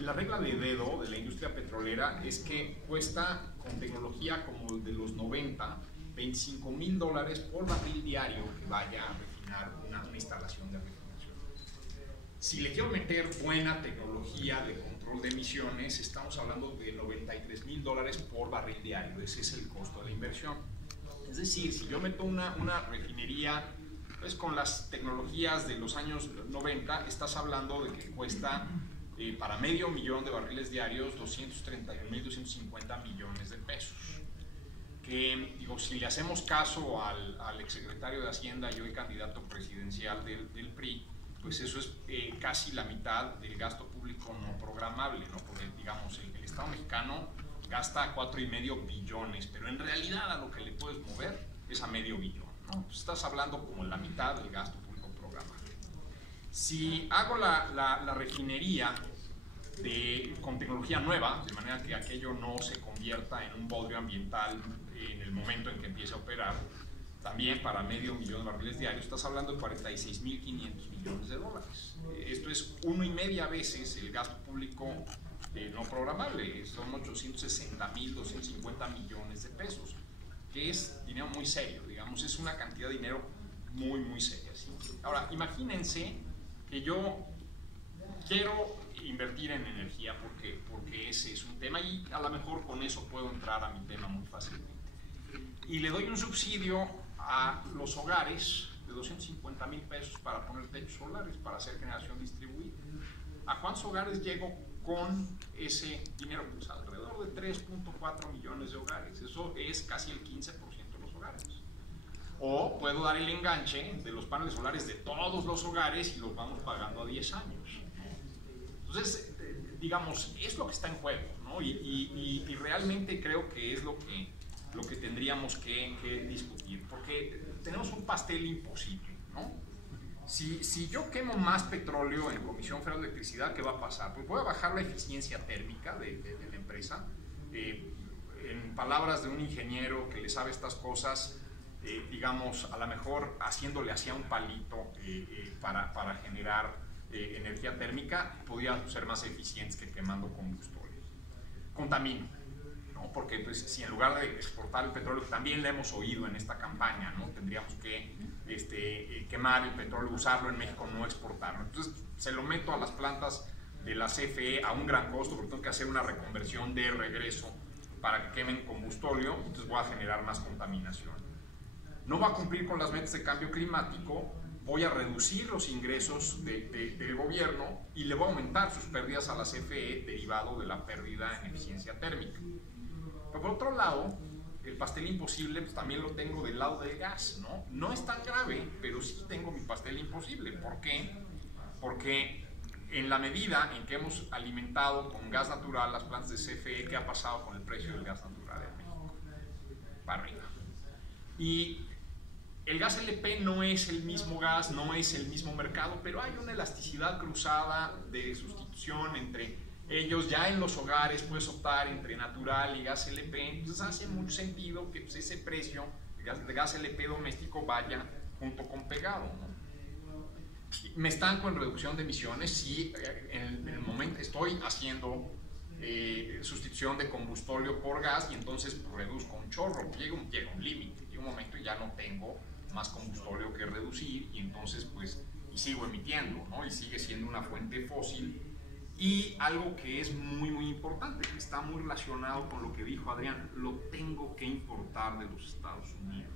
la regla de dedo de la industria petrolera es que cuesta, con tecnología como el de los 90, $25,000 por barril diario que vaya a refinar una instalación de refinación. Si le quiero meter buena tecnología de control de emisiones, estamos hablando de $93,000 por barril diario. Ese es el costo de la inversión. Es decir, si yo meto una refinería pues, con las tecnologías de los años 90, estás hablando de que cuesta para medio millón de barriles diarios 231.250 millones de pesos. Que, digo, si le hacemos caso al exsecretario de Hacienda y hoy candidato presidencial del PRI, pues eso es casi la mitad del gasto público no programable, ¿no? Porque, digamos, el Estado mexicano gasta 4,5 billones, pero en realidad a lo que le puedes mover es a medio billón, ¿no? Pues estás hablando como la mitad del gasto público programable. Si hago la refinería con tecnología nueva, de manera que aquello no se convierta en un bodrio ambiental en el momento en que empiece a operar, también para medio millón de barriles diarios, estás hablando de 46.500 millones de dólares. Esto es 1,5 veces el gasto público no programable, son 860.250 millones de pesos, que es dinero muy serio, digamos, es una cantidad de dinero muy, muy seria. ¿Sí? Ahora, imagínense que yo quiero invertir en energía porque ese es un tema y a lo mejor con eso puedo entrar a mi tema muy fácilmente. Y le doy un subsidio a los hogares de 250,000 pesos para poner techos solares, para hacer generación distribuida. ¿A cuántos hogares llego con ese dinero? Pues alrededor de 3.4 millones de hogares. Eso es casi el 15% de los hogares. O puedo dar el enganche de los paneles solares de todos los hogares y los vamos pagando a 10 años. Entonces, digamos, es lo que está en juego, ¿no? Y realmente creo que es lo que tendríamos que discutir, porque tenemos un pastel imposible, ¿no? Si yo quemo más petróleo en la Comisión Federal de Electricidad, ¿qué va a pasar? Pues voy a bajar la eficiencia térmica de la empresa. En palabras de un ingeniero que le sabe estas cosas, digamos, a lo mejor haciéndole hacia un palito para generar energía térmica, podría ser más eficientes que quemando combustible. Contamina, ¿no? Porque pues, si en lugar de exportar el petróleo, que también le hemos oído en esta campaña, ¿no? Tendríamos que quemar el petróleo, usarlo en México, no exportarlo. Entonces se lo meto a las plantas de la CFE a un gran costo, porque tengo que hacer una reconversión de regreso para que quemen combustóleo, entonces voy a generar más contaminación. No va a cumplir con las metas de cambio climático, voy a reducir los ingresos del gobierno y le voy a aumentar sus pérdidas a la CFE derivado de la pérdida en eficiencia térmica. Pero por otro lado, el pastel imposible pues, también lo tengo del lado del gas, ¿no? No es tan grave, pero sí tengo mi pastel imposible. ¿Por qué? Porque en la medida en que hemos alimentado con gas natural las plantas de CFE, ¿qué ha pasado con el precio del gas natural en México? Para arriba. Y el gas LP no es el mismo gas, no es el mismo mercado, pero hay una elasticidad cruzada de sustitución entre ellos. Ya en los hogares puedes optar entre natural y gas LP, entonces hace mucho sentido que pues, ese precio de gas LP doméstico vaya junto con pegado, ¿no? Me estanco en reducción de emisiones si en el momento estoy haciendo sustitución de combustóleo por gas y entonces pues, reduzco un chorro, llega un límite, llega un momento y ya no tengo más combustóleo que reducir y entonces pues y sigo emitiendo, ¿no? Y sigue siendo una fuente fósil. Y algo que es muy muy importante, que está muy relacionado con lo que dijo Adrián, lo tengo que importar de los Estados Unidos.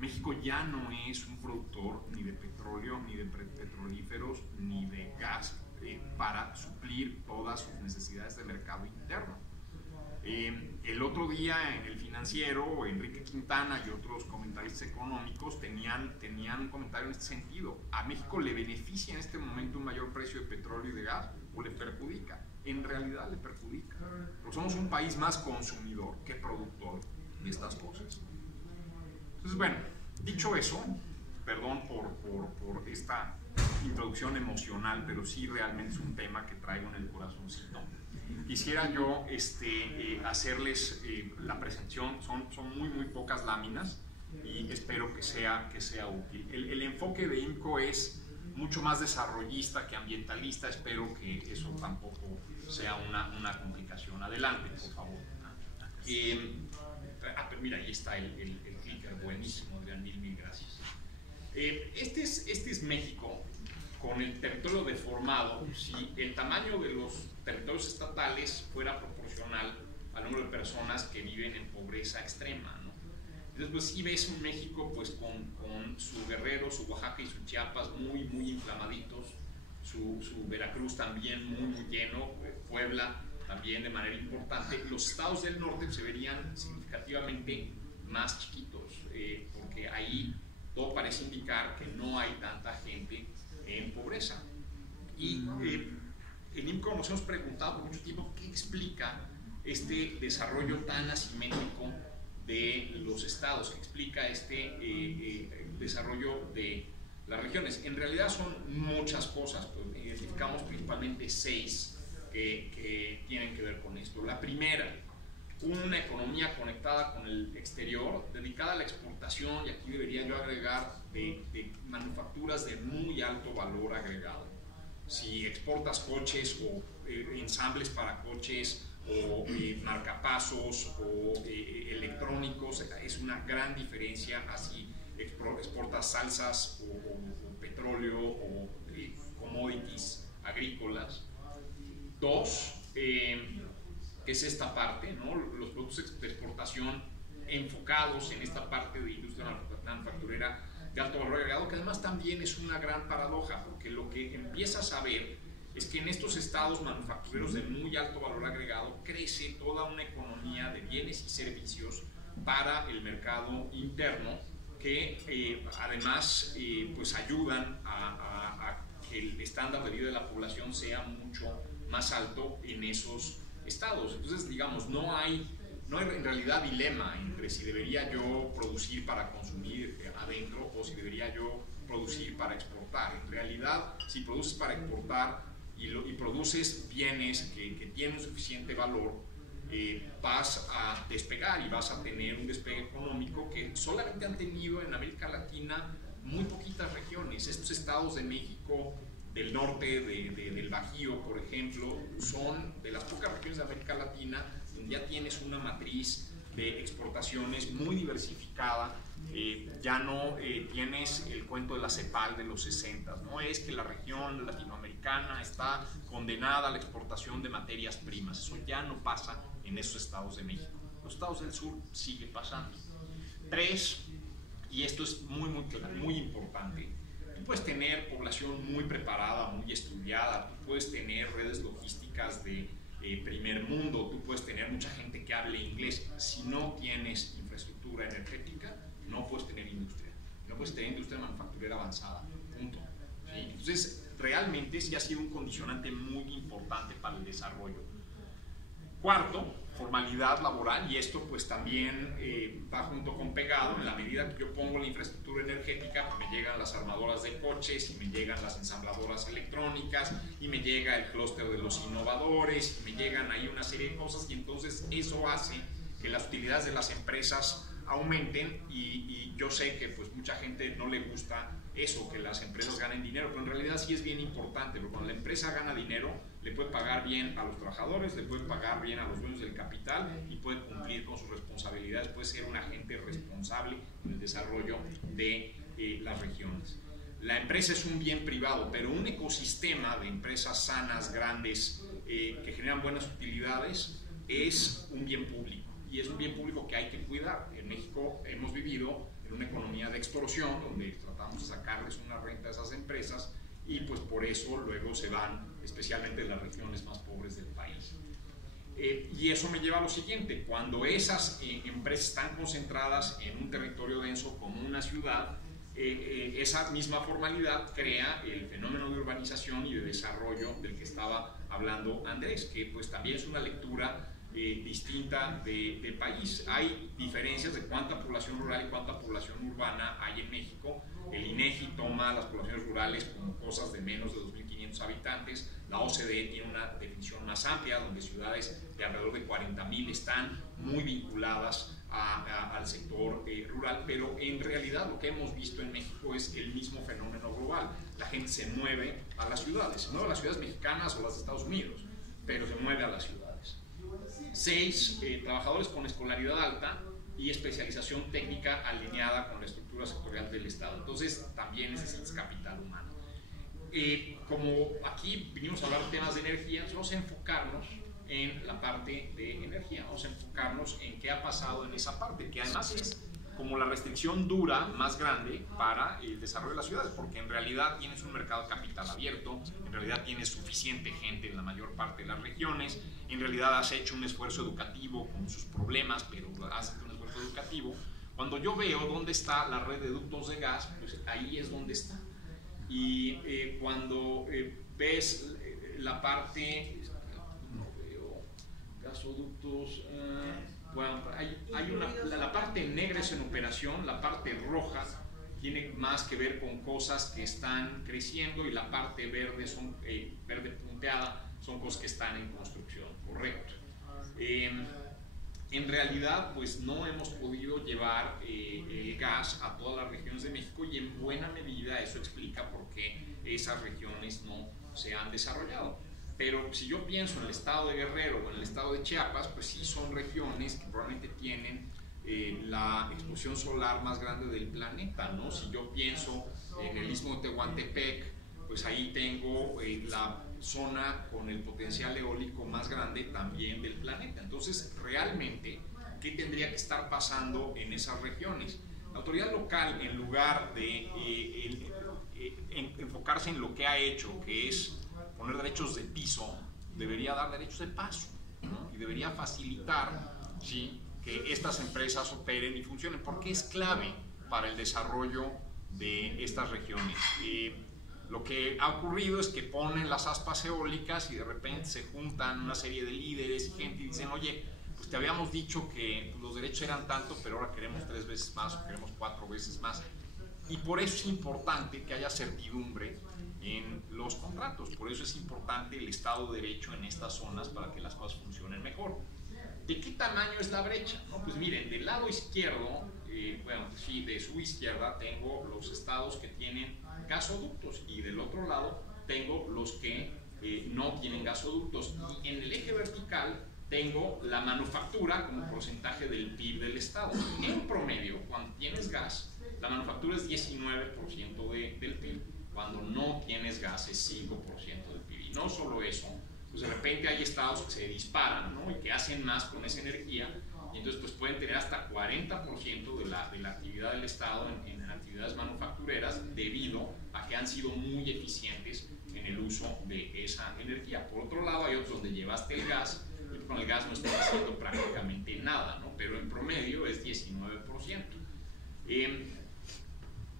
México ya no es un productor ni de petróleo, ni de petrolíferos, ni de gas para suplir todas sus necesidades de mercado interno. El otro día en El Financiero, Enrique Quintana y otros comentaristas económicos tenían un comentario en este sentido. ¿A México le beneficia en este momento un mayor precio de petróleo y de gas o le perjudica? En realidad le perjudica, porque somos un país más consumidor que productor de estas cosas. Entonces, bueno, dicho eso, perdón por esta introducción emocional, pero sí realmente es un tema que traigo en el corazoncito. Quisiera yo hacerles la presentación, son muy pocas láminas y espero que sea útil. El enfoque de IMCO es mucho más desarrollista que ambientalista. Espero que eso tampoco sea una complicación. Adelante, por favor. Mira, ahí está el clicker, buenísimo, Adrián, mil gracias. Este es México con el territorio deformado. Si el tamaño de los territorios estatales fuera proporcional al número de personas que viven en pobreza extrema, ¿no? Entonces, pues sí ves un México pues con su Guerrero, su Oaxaca y su Chiapas muy inflamaditos, su Veracruz también muy lleno, Puebla también de manera importante. Los estados del norte se verían significativamente más chiquitos, porque ahí todo parece indicar que no hay tanta gente en pobreza. Y en IMCO nos hemos preguntado por mucho tiempo qué explica este desarrollo tan asimétrico de los estados, que explica este desarrollo de las regiones. En realidad son muchas cosas, pues identificamos principalmente 6 que tienen que ver con esto. La primera, una economía conectada con el exterior, dedicada a la exportación, y aquí debería yo agregar de manufacturas de muy alto valor agregado. Si exportas coches o ensambles para coches o marcapasos o electrónicos, es una gran diferencia. Así exportas salsas o petróleo o commodities agrícolas. 2, que es esta parte, ¿no? Los productos de exportación enfocados en esta parte de industria manufacturera de alto valor agregado, que además también es una gran paradoja, porque lo que empiezas a ver es que en estos estados manufactureros de muy alto valor agregado crece toda una economía de bienes y servicios para el mercado interno, que además pues ayudan a que el estándar de vida de la población sea mucho más alto en esos estados. Entonces, digamos, no hay en realidad dilema entre si debería yo producir para consumir adentro o si debería yo producir para exportar. En realidad, si produces para exportar y produces bienes que tienen suficiente valor, vas a despegar y vas a tener un despegue económico que solamente han tenido en América Latina muy poquitas regiones. Estos estados de México, del norte, del Bajío, por ejemplo, son de las pocas regiones de América Latina donde ya tienes una matriz de exportaciones muy diversificada. Ya no tienes el cuento de la CEPAL de los 60, no es que la región latinoamericana está condenada a la exportación de materias primas. Eso ya no pasa en esos estados de México. Los estados del sur sigue pasando. 3, y esto es muy importante, tú puedes tener población muy preparada, muy estudiada, tú puedes tener redes logísticas de primer mundo, tú puedes tener mucha gente que hable inglés. Si no tienes infraestructura energética, no puedes tener industria, no puedes tener industria manufacturera avanzada, punto. ¿Sí? Entonces, realmente sí ha sido un condicionante muy importante para el desarrollo. 4, formalidad laboral, y esto pues también va junto con pegado. En la medida que yo pongo la infraestructura energética, pues me llegan las armadoras de coches, y me llegan las ensambladoras electrónicas, y me llega el clúster de los innovadores, y me llegan ahí una serie de cosas, y entonces eso hace que las utilidades de las empresas aumenten, y yo sé que pues mucha gente no le gusta eso, que las empresas ganen dinero, pero en realidad sí es bien importante, porque cuando la empresa gana dinero, le puede pagar bien a los trabajadores, le puede pagar bien a los dueños del capital y puede cumplir con sus responsabilidades, puede ser un agente responsable en el desarrollo de las regiones. La empresa es un bien privado, pero un ecosistema de empresas sanas, grandes, que generan buenas utilidades, es un bien público, y es un bien público que hay que cuidar. En México hemos vivido en una economía de extorsión, donde tratamos de sacarles una renta a esas empresas, y pues por eso luego se van, especialmente de las regiones más pobres del país. Y eso me lleva a lo siguiente: cuando esas empresas están concentradas en un territorio denso como una ciudad, esa misma formalidad crea el fenómeno de urbanización y de desarrollo del que estaba hablando Andrés, que pues también es una lectura distinta del país. Hay diferencias de cuánta población rural y cuánta población urbana hay en México. El INEGI toma las poblaciones rurales como cosas de menos de 2.500 habitantes. La OCDE tiene una definición más amplia, donde ciudades de alrededor de 40.000 están muy vinculadas al sector rural, pero en realidad lo que hemos visto en México es el mismo fenómeno global. la gente se mueve a las ciudades, se mueve a las ciudades mexicanas o las de Estados Unidos, pero se mueve a las ciudades. 6, trabajadores con escolaridad alta y especialización técnica alineada con la estructura sectorial del Estado. Entonces, también necesitas capital humano. Como aquí vinimos a hablar de temas de energía, vamos a enfocarnos en la parte de energía, vamos a enfocarnos en qué ha pasado en esa parte, que además es como la restricción dura más grande para el desarrollo de las ciudades, porque en realidad tienes un mercado de capital abierto, en realidad tienes suficiente gente en la mayor parte de las regiones, en realidad has hecho un esfuerzo educativo con sus problemas, pero has hecho un esfuerzo educativo. Cuando yo veo dónde está la red de ductos de gas, pues ahí es donde está. Y cuando ves la parte, no veo gasoductos, bueno, la parte negra es en operación, la parte roja tiene más que ver con cosas que están creciendo y la parte verde, verde punteada, son cosas que están en construcción, correcto. En realidad, pues no hemos podido llevar el gas a todas las regiones de México y en buena medida eso explica por qué esas regiones no se han desarrollado. Pero si yo pienso en el estado de Guerrero o en el estado de Chiapas, pues sí son regiones que probablemente tienen la explosión solar más grande del planeta, ¿no? Si yo pienso en el istmo de Tehuantepec, pues ahí tengo la zona con el potencial eólico más grande también del planeta. Entonces, realmente, ¿qué tendría que estar pasando en esas regiones? La autoridad local, en lugar de enfocarse en lo que ha hecho, que es poner derechos de piso, debería dar derechos de paso, ¿no? Y debería facilitar, ¿sí?, que estas empresas operen y funcionen, porque es clave para el desarrollo de estas regiones. Lo que ha ocurrido es que ponen las aspas eólicas y de repente se juntan una serie de líderes y gente y dicen, oye, pues te habíamos dicho que los derechos eran tanto, pero ahora queremos 3 veces más o queremos 4 veces más. Y por eso es importante que haya certidumbre en los contratos, por eso es importante el Estado de Derecho en estas zonas para que las cosas funcionen mejor. ¿De qué tamaño es la brecha? ¿No? Pues miren, del lado izquierdo, bueno, sí, de su izquierda tengo los estados que tienen gasoductos y del otro lado tengo los que no tienen gasoductos, y en el eje vertical tengo la manufactura como porcentaje del PIB del estado. En promedio, cuando tienes gas, la manufactura es 19% del PIB, cuando no tienes gas es 5% del PIB. Y no solo eso, pues de repente hay estados que se disparan, ¿no?, y que hacen más con esa energía, y entonces pues pueden tener hasta 40% de la actividad del estado en actividades manufactureras, debido a que han sido muy eficientes en el uso de esa energía. Por otro lado, hay otros donde llevaste el gas y con el gas no estás haciendo prácticamente nada, ¿no?, pero en promedio es 19%.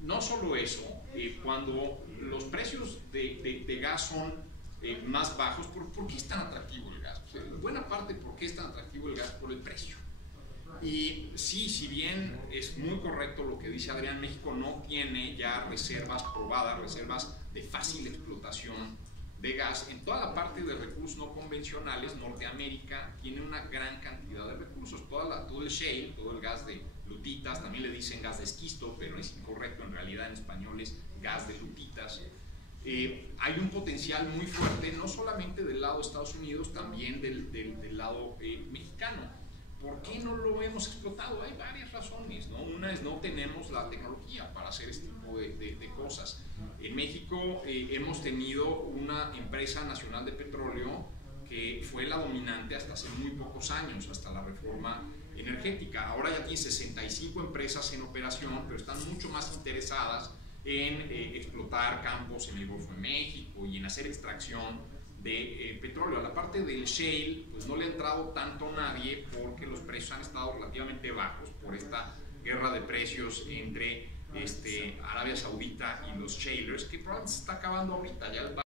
No solo eso, cuando los precios de gas son más bajos, ¿por qué es tan atractivo el gas? Pues, en buena parte, ¿por qué es tan atractivo el gas? Por el precio. Y sí, si bien es muy correcto lo que dice Adrián, México no tiene ya reservas probadas, reservas de fácil explotación de gas. En toda la parte de recursos no convencionales, Norteamérica tiene una gran cantidad de recursos. Todo el shale, todo el gas de lutitas, también le dicen gas de esquisto, pero es incorrecto, en realidad en español es gas de lutitas. Hay un potencial muy fuerte, no solamente del lado de Estados Unidos, también del lado mexicano. ¿Por qué no lo hemos explotado? Hay varias razones, ¿no? Una es no tenemos la tecnología para hacer este tipo de cosas. En México hemos tenido una empresa nacional de petróleo que fue la dominante hasta hace muy pocos años, hasta la reforma energética. Ahora ya tiene 65 empresas en operación, pero están mucho más interesadas en explotar campos en el Golfo de México y en hacer extracción de petróleo. A la parte del shale, pues no le ha entrado tanto nadie porque los precios han estado relativamente bajos por esta guerra de precios entre Arabia Saudita y los shalers, que probablemente se está acabando ahorita. Ya